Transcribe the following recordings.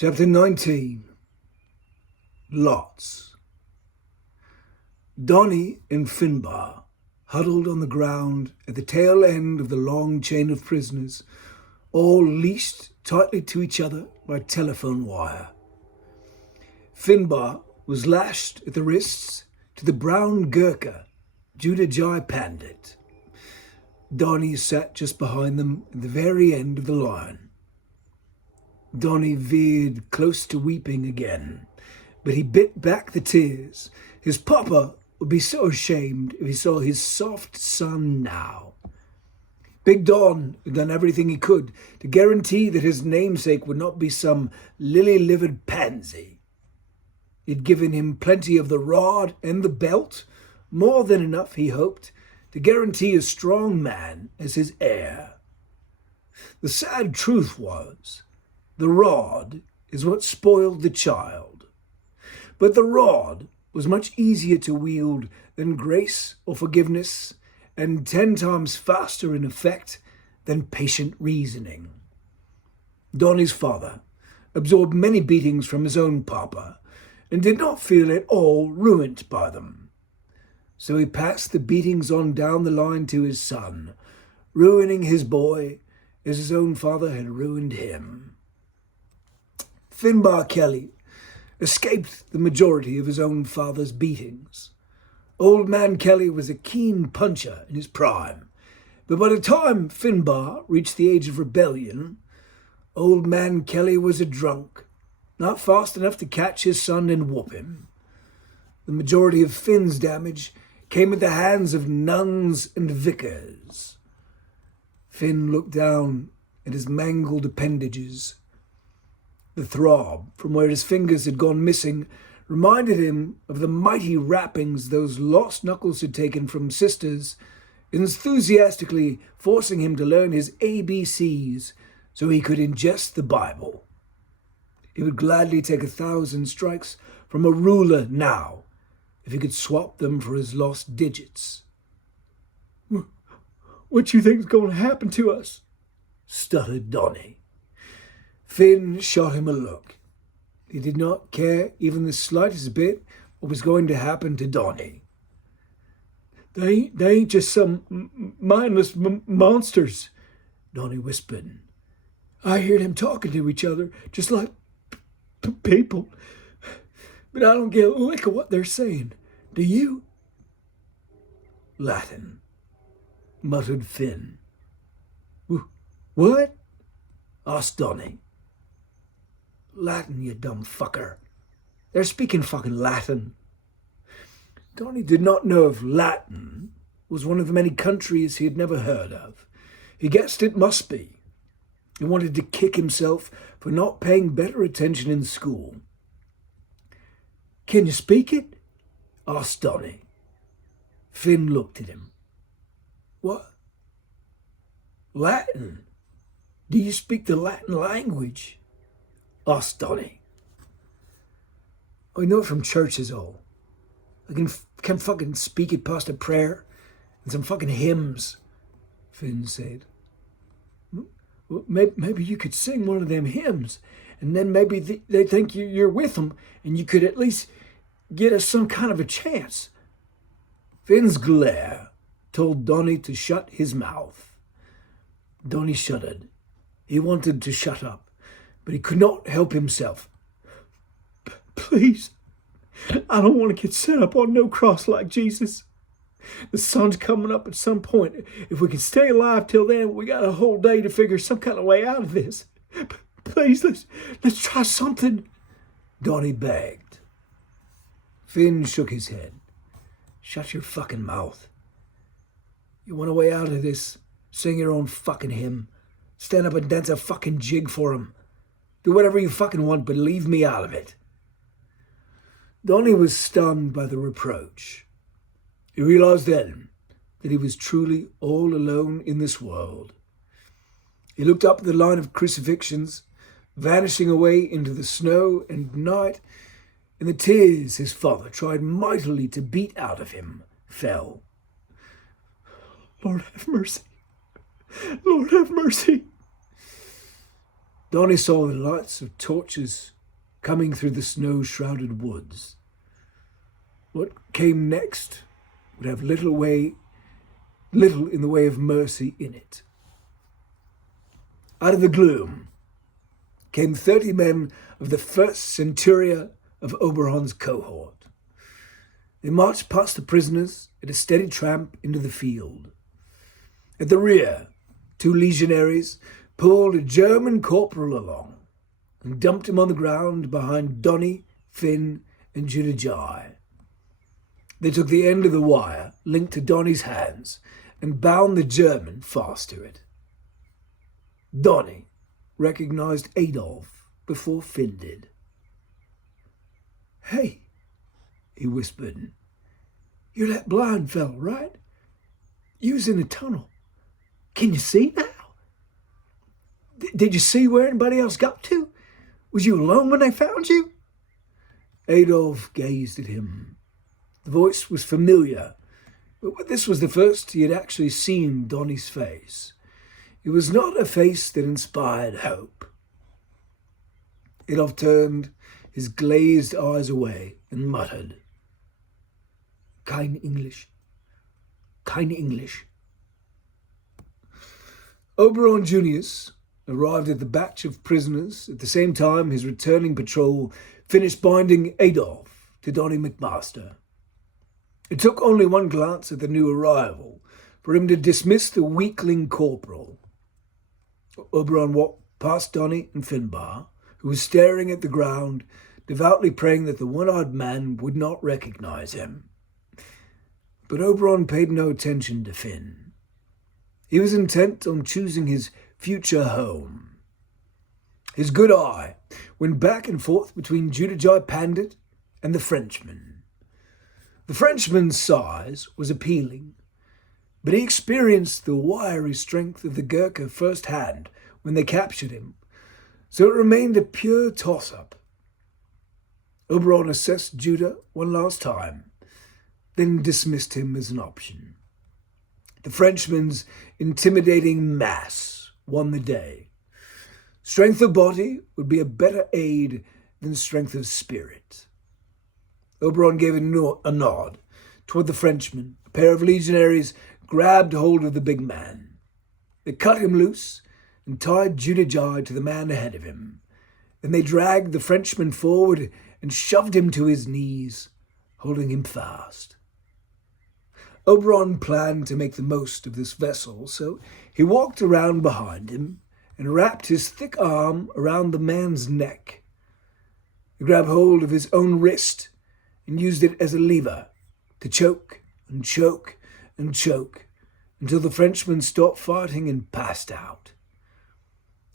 Chapter 19. Lots. Donny and Finbar huddled on the ground at the tail end of the long chain of prisoners, all leashed tightly to each other by telephone wire. Finbar was lashed at the wrists to the brown Gurkha, Judajai Pandit. Donny sat just behind them at the very end of the line. Donny veered close to weeping again, but he bit back the tears. His papa would be so ashamed if he saw his soft son now. Big Don had done everything he could to guarantee that his namesake would not be some lily-livered pansy. He'd given him plenty of the rod and the belt, more than enough, he hoped, to guarantee a strong man as his heir. The sad truth was, the rod is what spoiled the child. But the rod was much easier to wield than grace or forgiveness, and 10 times faster in effect than patient reasoning. Donny's father absorbed many beatings from his own papa, and did not feel at all ruined by them. So he passed the beatings on down the line to his son, ruining his boy as his own father had ruined him. Finbar Kelly escaped the majority of his own father's beatings. Old man Kelly was a keen puncher in his prime, but by the time Finbar reached the age of rebellion, old man Kelly was a drunk, not fast enough to catch his son and whoop him. The majority of Finn's damage came at the hands of nuns and vicars. Finn looked down at his mangled appendages. The throb from where his fingers had gone missing reminded him of the mighty rappings those lost knuckles had taken from sisters, enthusiastically forcing him to learn his ABCs so he could ingest the Bible. He would gladly take 1,000 strikes from a ruler now, if he could swap them for his lost digits. "What you think's going to happen to us?" stuttered Donny. Finn shot him a look. He did not care even the slightest bit what was going to happen to Donny. They ain't just some mindless monsters," Donny whispered. "I hear them talking to each other just like people, but I don't get a lick of what they're saying. Do you?" "Latin," muttered Finn. "What?" asked Donny. "Latin, you dumb fucker. They're speaking fucking Latin." Donny did not know if Latin was one of the many countries he had never heard of. He guessed it must be. He wanted to kick himself for not paying better attention in school. "Can you speak it?" asked Donny. Finn looked at him. "What? Latin? Do you speak the Latin language?" asked Donny. "I know it from church is all. I can fucking speak it past a prayer and some fucking hymns," Finn said. "Well, maybe you could sing one of them hymns, and then maybe they think you're with them, and you could at least get us some kind of a chance." Finn's glare told Donny to shut his mouth. Donny shuddered. He wanted to shut up, but he could not help himself. "Please, I don't want to get set up on no cross like Jesus. The sun's coming up at some point. If we can stay alive till then, we got a whole day to figure some kind of way out of this. Please, let's try something," Donny begged. Finn shook his head. "Shut your fucking mouth. You want a way out of this? Sing your own fucking hymn. Stand up and dance a fucking jig for him. Do whatever you fucking want, but leave me out of it." Donny was stunned by the reproach. He realized then that he was truly all alone in this world. He looked up at the line of crucifixions, vanishing away into the snow and night, and the tears his father tried mightily to beat out of him fell. "Lord have mercy. Lord have mercy." Donny saw the lights of torches coming through the snow-shrouded woods. What came next would have little in the way of mercy in it. Out of the gloom came 30 men of the first centuria of Oberon's cohort. They marched past the prisoners at a steady tramp into the field. At the rear, 2 legionaries pulled a German corporal along and dumped him on the ground behind Donny, Finn, and Judajai. They took the end of the wire linked to Donny's hands and bound the German fast to it. Donny recognized Adolf before Finn did. "Hey," he whispered, "you're that blind fellow, right? You was in the tunnel. Can you see now? Did you see where anybody else got to? Was you alone when they found you?" Adolf gazed at him. The voice was familiar, but this was the first he had actually seen Donny's face. It was not a face that inspired hope. Adolf turned his glazed eyes away and muttered, Kein English. Kein English." Oberon Junius arrived at the batch of prisoners at the same time his returning patrol finished binding Adolf to Donny McMaster. It took only one glance at the new arrival for him to dismiss the weakling corporal. Oberon walked past Donny and Finbar, who was staring at the ground, devoutly praying that the one-eyed man would not recognize him. But Oberon paid no attention to Finn. He was intent on choosing his future home. His good eye went back and forth between Judajai Pandit and the Frenchman. The Frenchman's size was appealing, but he experienced the wiry strength of the Gurkha firsthand when they captured him, so it remained a pure toss-up. Oberon assessed Judah one last time, then dismissed him as an option. The Frenchman's intimidating mass won the day. Strength of body would be a better aid than strength of spirit. Oberon gave a nod toward the Frenchman. A pair of legionaries grabbed hold of the big man. They cut him loose and tied Judajai to the man ahead of him. Then they dragged the Frenchman forward and shoved him to his knees, holding him fast. Oberon planned to make the most of this vessel, so he walked around behind him and wrapped his thick arm around the man's neck. He grabbed hold of his own wrist and used it as a lever to choke and choke and choke until the Frenchman stopped fighting and passed out.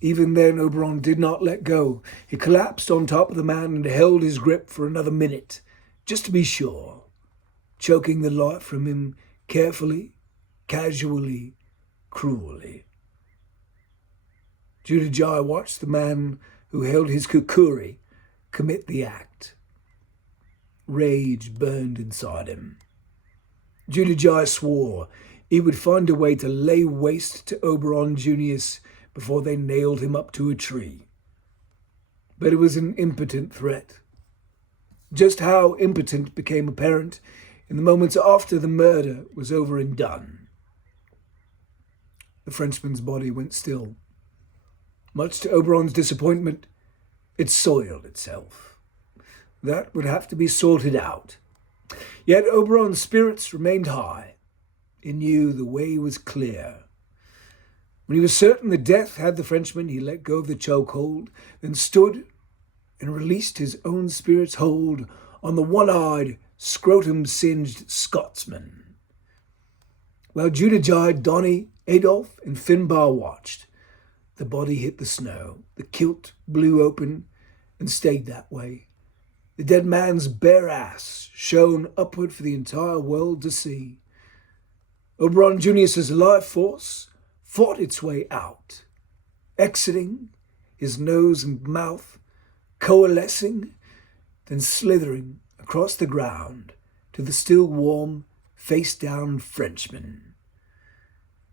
Even then, Oberon did not let go. He collapsed on top of the man and held his grip for another minute, just to be sure, choking the life from him carefully, casually, cruelly. Judajai watched the man who held his kukuri commit the act. Rage burned inside him. Judajai swore he would find a way to lay waste to Oberon Junius before they nailed him up to a tree. But it was an impotent threat. Just how impotent became apparent in the moments after the murder was over and done. The Frenchman's body went still. Much to Oberon's disappointment, it soiled itself. That would have to be sorted out. Yet Oberon's spirits remained high. He knew the way was clear. When he was certain that death had the Frenchman, he let go of the chokehold, then stood and released his own spirit's hold on the one-eyed, scrotum-singed Scotsman. While Judajai, Donny, Adolf, and Finbar watched, the body hit the snow. The kilt blew open and stayed that way. The dead man's bare ass shone upward for the entire world to see. Oberon Junius's life force fought its way out, exiting, his nose and mouth coalescing, then slithering across the ground to the still warm, face-down Frenchman.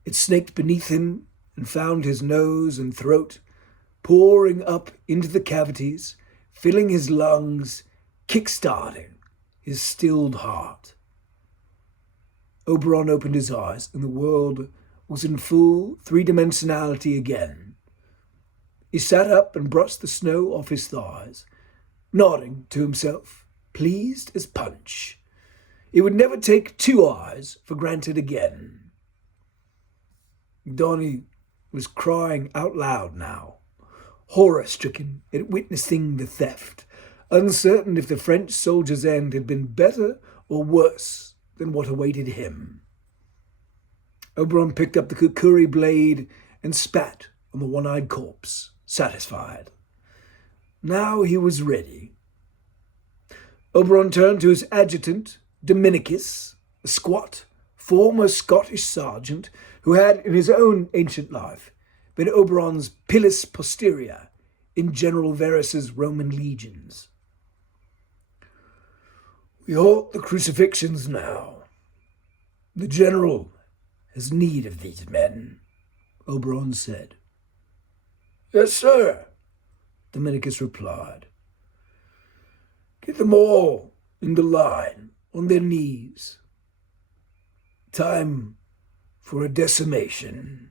It snaked beneath him and found his nose and throat pouring up into the cavities, filling his lungs, kick-starting his stilled heart. Oberon opened his eyes, and the world was in full three-dimensionality again. He sat up and brushed the snow off his thighs, nodding to himself, pleased as punch. He would never take 2 eyes for granted again. Donnie was crying out loud now, horror-stricken at witnessing the theft, uncertain if the French soldier's end had been better or worse than what awaited him. Oberon picked up the kukuri blade and spat on the one-eyed corpse, satisfied. Now he was ready. Oberon turned to his adjutant, Dominicus, a squat, former Scottish sergeant who had, in his own ancient life, been Oberon's pilus posterior in General Varus's Roman legions. "We halt the crucifixions now. The general has need of these men," Oberon said. "Yes, sir," Dominicus replied. "Get them all in the line, on their knees. Time for a decimation."